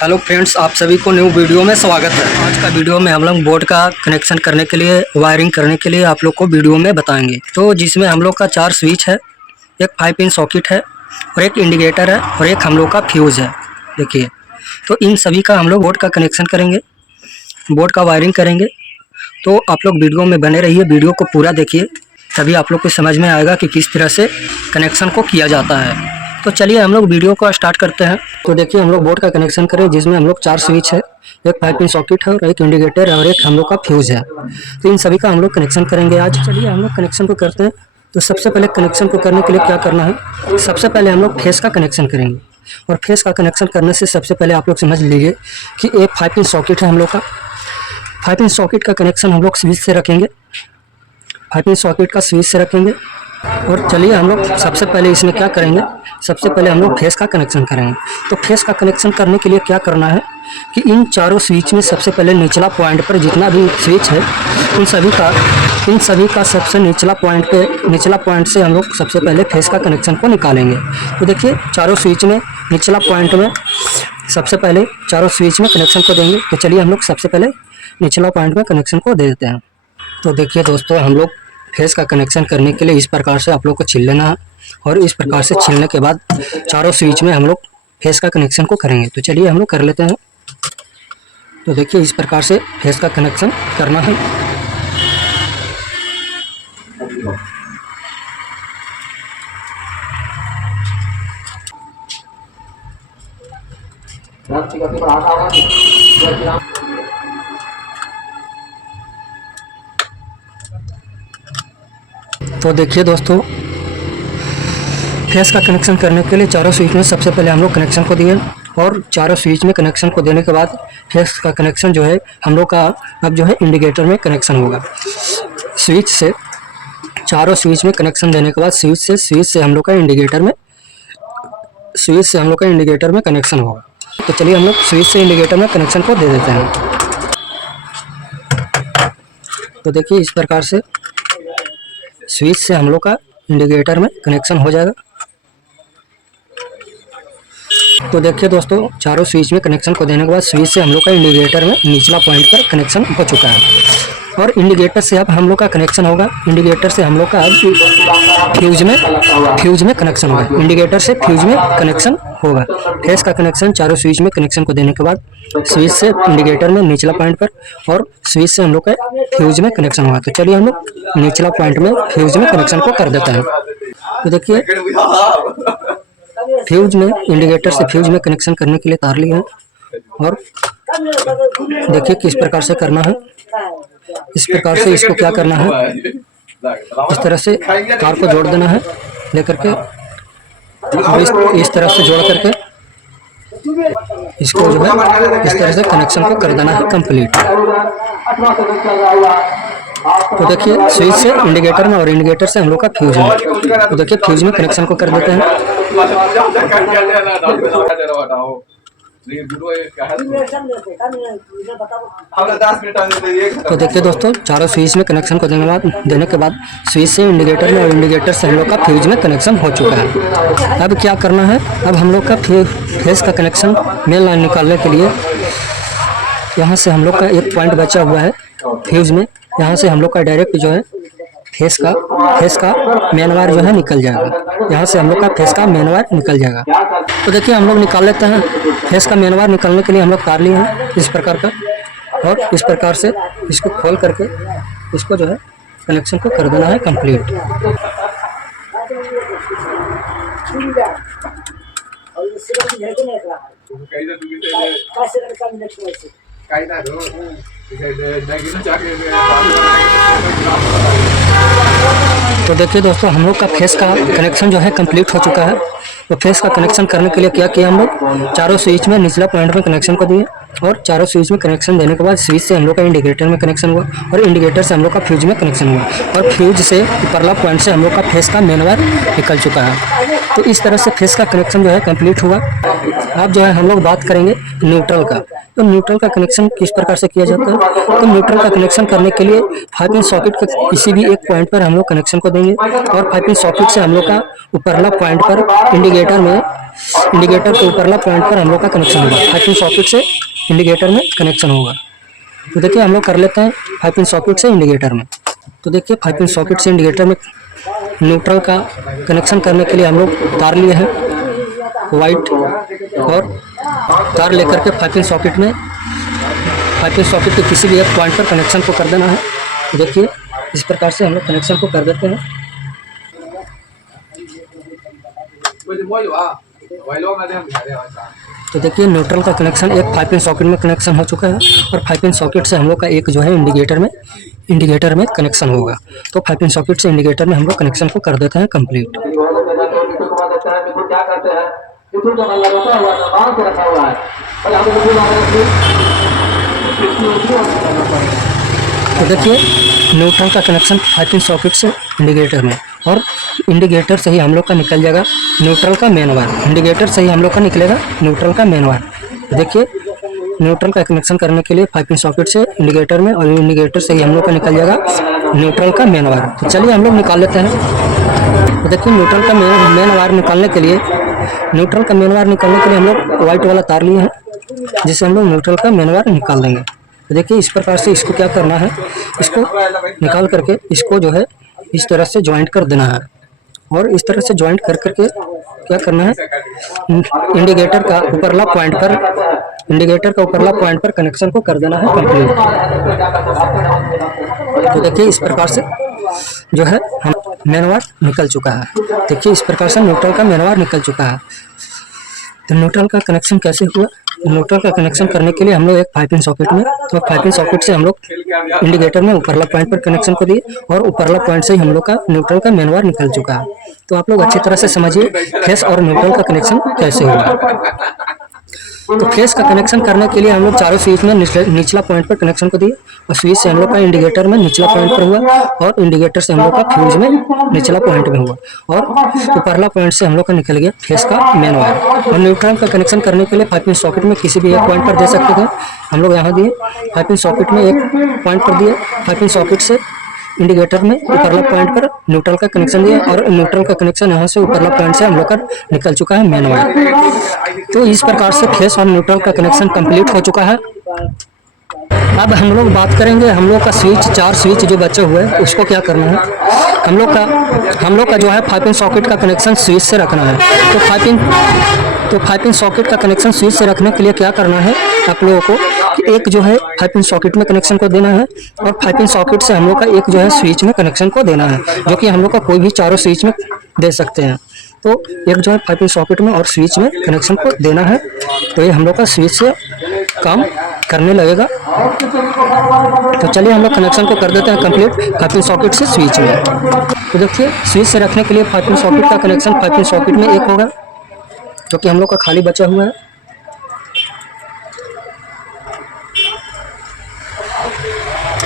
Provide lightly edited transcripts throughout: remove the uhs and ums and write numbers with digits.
Hello friends, आप सभी को न्यू वीडियो में स्वागत है। आज का वीडियो में हम लोग बोर्ड का कनेक्शन करने के लिए, वायरिंग करने के लिए आप लोग को वीडियो में बताएंगे। तो जिसमें हम लोग का 4 स्विच है, एक 5 पिन सॉकेट है और एक इंडिकेटर है और एक हम लोग का फ्यूज़ है। देखिए, तो इन सभी का हम लोग बोर्ड का कनेक्शन करेंगे, बोर्ड का वायरिंग करेंगे। तो आप लोग वीडियो में बने रहिए, वीडियो को पूरा देखिए, तभी आप लोग को समझ में आएगा कि किस तरह से कनेक्शन को किया जाता है। तो चलिए हम लोग वीडियो को स्टार्ट करते हैं। तो देखिए, हम लोग बोर्ड का कनेक्शन करें, जिसमें हम लोग 4 स्विच है, एक 5 पिन सॉकेट है और एक इंडिकेटर है और एक हम लोग का फ्यूज़ है। तो इन सभी का हम लोग कनेक्शन करेंगे आज। चलिए हम लोग कनेक्शन को करते हैं। तो सबसे पहले कनेक्शन को करने के लिए क्या करना है, सबसे पहले हम लोग फेस का कनेक्शन करेंगे। और फेस का कनेक्शन करने से सबसे पहले आप लोग समझ लीजिए कि एक 5 पिन सॉकेट है हम लोग का। 5 पिन सॉकेट का कनेक्शन हम लोग स्विच से रखेंगे, 5 पिन सॉकेट का स्विच से रखेंगे। और चलिए हम लोग सबसे पहले इसमें क्या करेंगे, सबसे पहले हम लोग फेस का कनेक्शन करेंगे। तो फेस का कनेक्शन करने के लिए क्या करना है कि इन चारों स्विच में सबसे पहले निचला पॉइंट पर जितना भी स्विच है, इन सभी का सबसे निचला पॉइंट से हम लोग सबसे पहले फेस का कनेक्शन को निकालेंगे। तो देखिए, चारों स्विच में निचला पॉइंट में सबसे पहले चारों स्विच में कनेक्शन को देंगे। तो चलिए हम लोग सबसे पहले निचला पॉइंट में कनेक्शन को दे देते हैं। तो देखिए दोस्तों, हम लोग फेस का कनेक्शन करने के लिए इस प्रकार से आप लोग को छील लेना है और इस प्रकार से छीलने के बाद चारों स्विच में हम लोग फेस का कनेक्शन को करेंगे। तो चलिए हम लोग कर लेते हैं। तो देखिए, इस प्रकार से फेस का कनेक्शन करना है। तो देखिए दोस्तों, फेस का कनेक्शन करने के लिए चारों स्विच में सबसे पहले हम लोग कनेक्शन को दिए और चारों स्विच में कनेक्शन को देने के बाद फेस का कनेक्शन जो है हम लोग का अब जो है इंडिकेटर में कनेक्शन होगा। स्विच से चारों स्विच में कनेक्शन देने के बाद स्विच से हम लोग का इंडिकेटर में कनेक्शन होगा। तो चलिए हम लोग स्विच से इंडिकेटर में कनेक्शन को दे देते हैं। तो देखिए, इस प्रकार से स्विच से हम लोग का इंडिकेटर में कनेक्शन हो जाएगा। तो देखिए दोस्तों, चारों स्विच में कनेक्शन को देने के बाद स्विच से हम लोग का इंडिकेटर में निचला पॉइंट पर कनेक्शन हो चुका है। और इंडिकेटर से अब हम लोग का कनेक्शन होगा, इंडिकेटर से हम लोग का अब फ्यूज में कनेक्शन होगा। इंडिकेटर से फ्यूज में कनेक्शन होगा। फेस का कनेक्शन चारों स्विच में कनेक्शन को देने के बाद स्विच से इंडिकेटर में निचला पॉइंट पर और स्विच से हम लोग का फ्यूज में कनेक्शन होगा। तो चलिए हम लोग निचला पॉइंट में फ्यूज में कनेक्शन को कर देते हैं। तो देखिए, फ्यूज में इंडिकेटर से फ्यूज में कनेक्शन करने के लिए तार लिए हैं और देखिए किस प्रकार से करना है। इस प्रकार से इसको क्या करना है, इस तरह से तार को जोड़ देना है लेकर के, इस तरह से जोड़ करके इसको जो है इस तरह से कनेक्शन को कर देना है कंप्लीट। तो देखिए, स्विच से इंडिकेटर में और इंडिकेटर से हम लोग का फ्यूज है। तो देखिए, फ्यूज में कनेक्शन को कर देते हैं। तो देखिए दोस्तों, चारों स्विच में कनेक्शन को देने के बाद स्विच से इंडिकेटर में और इंडिकेटर से हम लोग का फ्यूज में कनेक्शन हो चुका है। अब क्या करना है, अब हम लोग का फेस का कनेक्शन मेन लाइन निकालने के लिए यहाँ से हम लोग का एक पॉइंट बचा हुआ है फ्यूज में, यहाँ से हम लोग का डायरेक्ट जो है फेस का मेन वायर जो है निकल जाएगा। यहाँ से हम लोग का फेस का मेन वायर निकल जाएगा। तो देखिए, हम लोग निकाल लेते हैं। फेस का मेन वायर निकालने के लिए हम लोग तार लिए हैं इस प्रकार का, और इस प्रकार से इसको खोल करके इसको जो है कनेक्शन को कर देना है कंप्लीट। तो देखिए दोस्तों, हम लोग का फेस का कनेक्शन जो है कंप्लीट हो चुका है। तो फेस का कनेक्शन करने के लिए क्या किया, हम लोग चारों स्विच में निचला पॉइंट में कनेक्शन को दिए और चारों स्विच में कनेक्शन देने के बाद स्विच से हम लोग का इंडिकेटर में कनेक्शन हुआ और इंडिकेटर से हम लोग का फ्यूज में कनेक्शन हुआ और फ्यूज से ऊपरला पॉइंट से हम लोग का फेस का मेन वायर निकल चुका है। तो इस तरह से फेस का कनेक्शन जो है कंप्लीट हुआ। अब जो है हम लोग बात करेंगे न्यूट्रल का। तो न्यूट्रल का कनेक्शन किस प्रकार से किया जाता है। तो न्यूट्रल का कनेक्शन करने के लिए 5 पिन सॉकेट के किसी भी एक पॉइंट पर हम लोग कनेक्शन को देंगे और 5 पिन सॉकेट से हम लोग का ऊपरला पॉइंट पर इंडिकेटर के ऊपरला पॉइंट पर हम लोग का कनेक्शन होगा। 5 पिन सॉकेट से इंडिकेटर में कनेक्शन होगा। तो देखिए हम लोग कर लेते हैं 5 पिन सॉकेट से इंडिकेटर में। तो देखिए 5 पिन सॉकेट से इंडिकेटर में न्यूट्रल का कनेक्शन करने के लिए हम लोग तार लिए हैं वाइट, और तार लेकर के 5 पिन सॉकेट के किसी भी एक पॉइंट पर कनेक्शन को कर देना है। तो देखिए इस प्रकार से हम लोग कनेक्शन को कर देते हैं। तो देखिए न्यूट्रल का कनेक्शन एक 5 पिन सॉकेट में कनेक्शन हो चुका है और 5 पिन सॉकेट से हम लोग का एक जो है इंडिकेटर में कनेक्शन होगा। तो 5 पिन सॉकेट से इंडिकेटर में हम लोग कनेक्शन को कर देते हैं कंप्लीट। तो देखिए न्यूट्रल का कनेक्शन 5 पिन सॉकेट से इंडिकेटर में, और इंडिकेटर से ही हम लोग का निकल जाएगा न्यूट्रल का मेन वायर। इंडिकेटर से ही हम लोग का निकलेगा न्यूट्रल का मेन वायर। देखिए न्यूट्रल का कनेक्शन करने के लिए 5 पिन सॉकेट से इंडिकेटर में, और इंडिकेटर से ही हम लोग का निकल जाएगा न्यूट्रल का मेन वायर। तो चलिए हम लोग निकाल लेते हैं। तो देखिए न्यूट्रल का मेन वायर निकालने के लिए हम लोग वाइट वाला तार लिए हैं, जिससे हम लोग न्यूट्रल का मेन वायर निकाल देंगे। तो देखिए इस प्रकार से इसको क्या करना है, इसको निकाल करके इसको जो है इस तरह से ज्वाइंट कर देना है, और इस तरह से ज्वाइंट कर करके क्या करना है, इंडिकेटर का ऊपरला पॉइंट पर कनेक्शन को कर देना है कंप्लीट। तो देखिए इस प्रकार से जो है हम मेन वायर निकल चुका है। देखिए इस प्रकार से न्यूट्रल का मेन वायर निकल चुका है। तो न्यूट्रल का कनेक्शन कैसे हुआ। न्यूट्रल का कनेक्शन करने के लिए हम लोग एक 5 पिन सॉकेट में, तो 5 पिन सॉकेट से हम लोग इंडिकेटर में ऊपरला पॉइंट पर कनेक्शन को दिए, और ऊपरला पॉइंट से ही हम लोग का न्यूट्रल का मेन वायर निकल चुका है। तो आप लोग अच्छी तरह से समझिए फेस और न्यूट्रल का कनेक्शन कैसे हुआ। तो फेस का कनेक्शन करने के लिए हम लोग चारों स्विच में निचला पॉइंट पर कनेक्शन को दिए, और स्विच से हम लोग का इंडिकेटर में निचला पॉइंट पर हुआ, और इंडिकेटर से हम लोग का फ्यूज में निचला पॉइंट में हुआ, और ऊपरला पॉइंट से हम लोग का निकल गया फेस का मेन वायर। और न्यूट्रल का कनेक्शन करने के लिए 5 पिन सॉकेट में किसी भी एक पॉइंट पर दे सकते थे। हम लोग यहाँ दिए 5 पिन सॉकेट में एक पॉइंट पर दिए, 5 पिन सॉकेट से इंडिकेटर में ऊपरला पॉइंट पर न्यूट्रल का कनेक्शन दिया, और न्यूट्रल का कनेक्शन यहाँ से ऊपरला पॉइंट से हम लोग का निकल चुका है मेन वायर। तो इस प्रकार से फेस और न्यूट्रल का कनेक्शन कंप्लीट हो चुका है। अब हम लोग बात करेंगे हम लोग का स्विच, 4 स्विच जो बचे हुए हैं उसको क्या करना है। हम लोग का जो है 5 पिन सॉकेट का कनेक्शन स्विच से रखना है। तो 5 पिन सॉकेट का कनेक्शन स्विच से रखने के लिए क्या करना है आप लोगों को, कि एक जो है 5 पिन सॉकेट में कनेक्शन को देना है, और 5 पिन सॉकेट से हम लोग का एक जो है स्विच में कनेक्शन को देना है, जो कि हम लोग का कोई भी चारों स्विच में दे सकते हैं। तो एक जो है 5 पिन सॉकेट में और स्विच में कनेक्शन को देना है। तो ये हम लोग का स्विच से काम करने लगेगा। तो चलिए हम लोग कनेक्शन को कर देते हैं कंप्लीट 5 पिन सॉकेट से स्विच में। तो देखिए स्विच से रखने के लिए 5 पिन सॉकेट का कनेक्शन 5 पिन सॉकेट में एक होगा, जो कि हम लोग का खाली बचा हुआ है।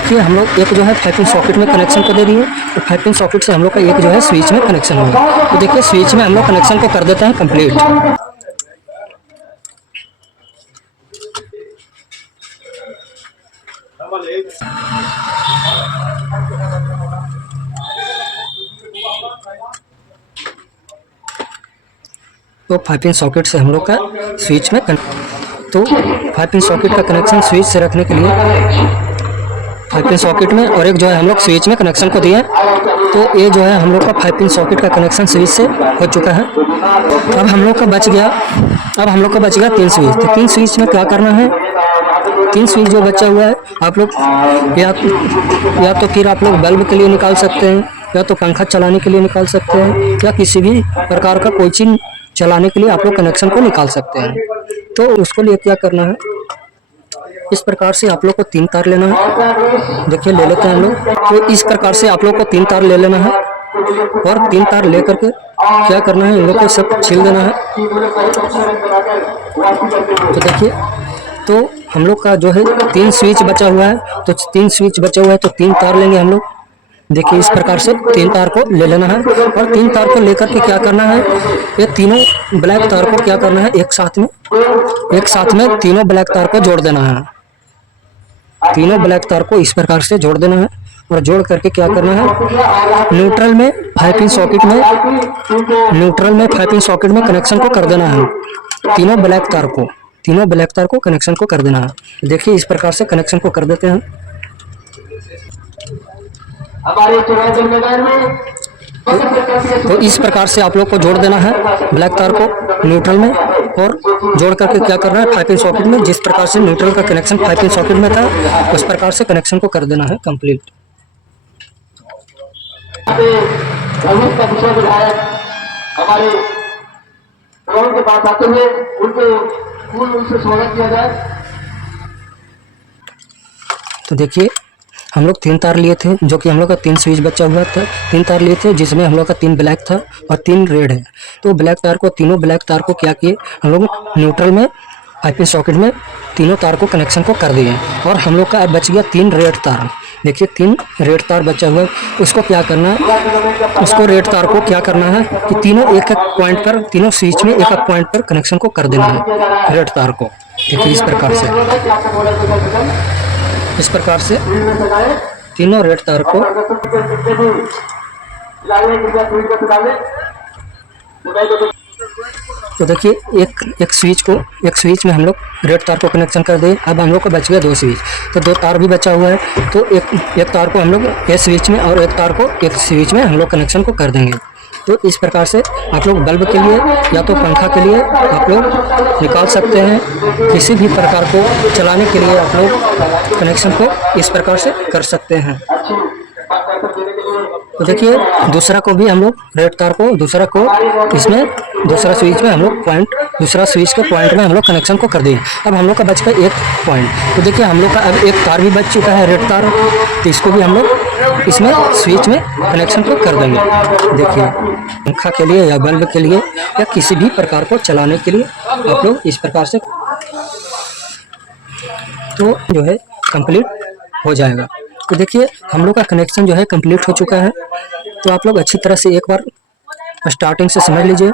कि हम लोग एक जो है 5 पिन सॉकेट में कनेक्शन को दे दिए, तो 5 पिन सॉकेट से हम लोग का एक जो है स्विच में कनेक्शन होगा। तो देखिए स्विच में हम लोग कनेक्शन को कर देते हैं कंप्लीट। तो 5 पिन सॉकेट से हम लोग का स्विच में तो 5 पिन सॉकेट का कनेक्शन स्विच से रखने के लिए 5 पिन सॉकेट में, और एक जो है हम लोग स्विच में कनेक्शन को दिए। तो ये जो है हम लोग का 5 पिन सॉकेट का कनेक्शन स्विच से हो चुका है। अब हम लोग का बच गया 3 स्विच। तो 3 स्विच में क्या करना है, 3 स्विच जो बचा हुआ है आप लोग या तो फिर आप लोग बल्ब के लिए निकाल सकते हैं, या तो पंखा चलाने के लिए निकाल सकते हैं, या किसी भी प्रकार का कोई चीज चलाने के लिए आप लोग कनेक्शन को निकाल सकते हैं। तो उसको लिए क्या करना है, इस प्रकार से आप लोग को 3 तार लेना है। देखिए ले लेते हैं हम लोग। तो इस प्रकार से आप लोग को 3 तार ले लेना है, और 3 तार ले करके क्या करना है, इन लोग को सब छील देना है। तो देखिए तो हम लोग का जो है 3 स्विच बचा हुआ है, तो 3 स्विच बचा हुआ है, तो 3 तार लेंगे हम लोग। देखिए इस प्रकार से 3 तार को ले लेना है और 3 तार को लेकर के क्या करना है, ये तीनों ब्लैक तार को क्या करना है, एक साथ में तीनों ब्लैक तार को जोड़ देना है। तीनों ब्लैक तार को इस प्रकार से जोड़ देना है और जोड़ करके क्या करना है, न्यूट्रल में 5 पिन सॉकेट में कनेक्शन को कर देना है। तीनों ब्लैक तार को कनेक्शन को कर देना है। देखिए इस प्रकार से कनेक्शन को कर देते हैं। तो इस प्रकार से आप लोग को जोड़ देना है ब्लैक तार को न्यूट्रल में और जोड़ करके क्या करना है, 5 पिन सॉकेट में जिस प्रकार से न्यूट्रल का कनेक्शन 5 पिन सॉकेट में था उस प्रकार से कनेक्शन को कर देना है कंप्लीट। हमारे के पास आते हुए उनसे स्वागत किया जाए। तो देखिए हम लोग 3 तार लिए थे, जो कि हम लोग का 3 स्विच बचा हुआ था। 3 तार लिए थे जिसमें हम लोग का 3 ब्लैक था और 3 रेड है। तो ब्लैक तार को, तीनों ब्लैक तार को क्या किए हम लोग न्यूट्रल में 5 पिन सॉकेट में तीनों तार को कनेक्शन को कर दिए और हम लोग का अब बच गया 3 रेड तार। देखिए 3 रेड तार बचा हुआ है, उसको क्या करना है, उसको रेड तार को क्या करना है कि तीनों एक पॉइंट पर, तीनों स्विच में एक पॉइंट पर कनेक्शन को कर देना है रेड तार को। देखिए इस प्रकार से तीनों रेड तार को तो देखिए एक स्विच में हम लोग रेड तार को कनेक्शन कर दिए। अब हम लोग को बच गया 2 स्विच, तो 2 तार भी बचा हुआ है। तो एक तार को हम लोग एक स्विच में और एक तार को एक स्विच में हम लोग कनेक्शन को कर देंगे। तो इस प्रकार से आप लोग बल्ब के लिए या तो पंखा के लिए आप लोग निकाल सकते हैं। किसी भी प्रकार को चलाने के लिए आप लोग कनेक्शन को इस प्रकार से कर सकते हैं। तो देखिए दूसरा को भी हम लोग रेड तार को दूसरा स्विच में हम लोग दूसरा स्विच के पॉइंट में हम लोग कनेक्शन को कर दिए। अब हम लोग का बच गया 1 पॉइंट। तो देखिए हम लोग का अब 1 तार भी बच चुका है रेड तार, तो इसको भी हम लोग इसमें स्विच में कनेक्शन को कर देंगे। देखिए पंखा के लिए या बल्ब के लिए या किसी भी प्रकार को चलाने के लिए आप लोग इस प्रकार से तो जो है कंप्लीट हो जाएगा। तो देखिए हम लोग का कनेक्शन जो है कंप्लीट हो चुका है। तो आप लोग अच्छी तरह से एक बार स्टार्टिंग से समझ लीजिए।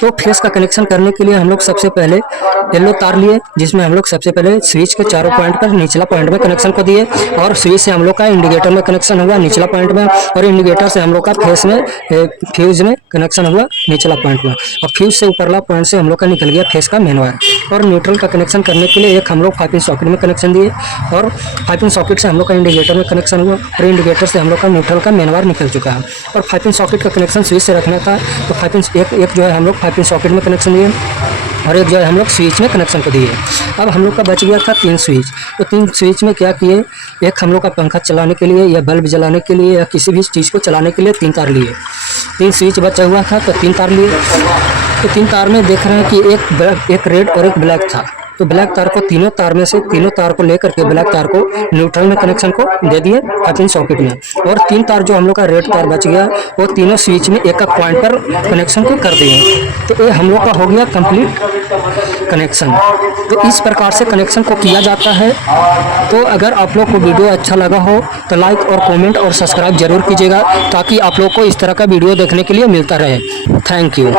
तो फेस का कनेक्शन करने के लिए हम लोग सबसे पहले येलो तार लिए, जिसमें हम लोग सबसे पहले स्विच के चारों पॉइंट पर निचला पॉइंट में कनेक्शन को दिए और स्विच से हम लोग का इंडिकेटर में कनेक्शन हुआ निचला पॉइंट में और इंडिकेटर से हम लोग का फ्यूज में कनेक्शन हुआ निचला पॉइंट में और फ्यूज से ऊपरला पॉइंट से हम लोग का निकल गया फेस का मेन वायर। और न्यूट्रल का कनेक्शन करने के लिए एक हम लोग 5 पिन सॉकेट में कनेक्शन दिए और 5 पिन सॉकेट से हम लोग का इंडिकेटर में कनेक्शन हुआ और इंडिकेटर से हम लोग का न्यूट्रल का मेन वायर निकल चुका है। और 5 पिन सॉकेट का कनेक्शन स्विच से रखना था, तो 5 पिन एक जो है हम लोग 5 पिन सॉकेट में कनेक्शन दिए और एक जो है हम लोग स्विच में कनेक्शन को दिए। अब हम लोग का बच गया था 3 स्विच। तो 3 स्विच में क्या किए, एक हम लोग का पंखा चलाने के लिए या बल्ब जलाने के लिए या किसी भी चीज़ को चलाने के लिए 3 तार लिए। 3 स्विच बचा हुआ था तो 3 तार लिए। तो 3 तार में देख रहे हैं कि एक रेड और एक ब्लैक था। तो ब्लैक तार को तीनों तार को लेकर के ब्लैक तार को न्यूट्रल में कनेक्शन को दे दिए 5 पिन सॉकेट में और 3 तार जो हम लोग का रेड तार बच गया वो तीनों स्विच में एक पॉइंट पर कनेक्शन को कर दिए। तो ये हम लोग का हो गया कंप्लीट कनेक्शन। तो इस प्रकार से कनेक्शन को किया जाता है। तो अगर आप लोग को वीडियो अच्छा लगा हो तो लाइक और कमेंट और सब्सक्राइब जरूर कीजिएगा, ताकि आप लोग को इस तरह का वीडियो देखने के लिए मिलता रहे। Thank you.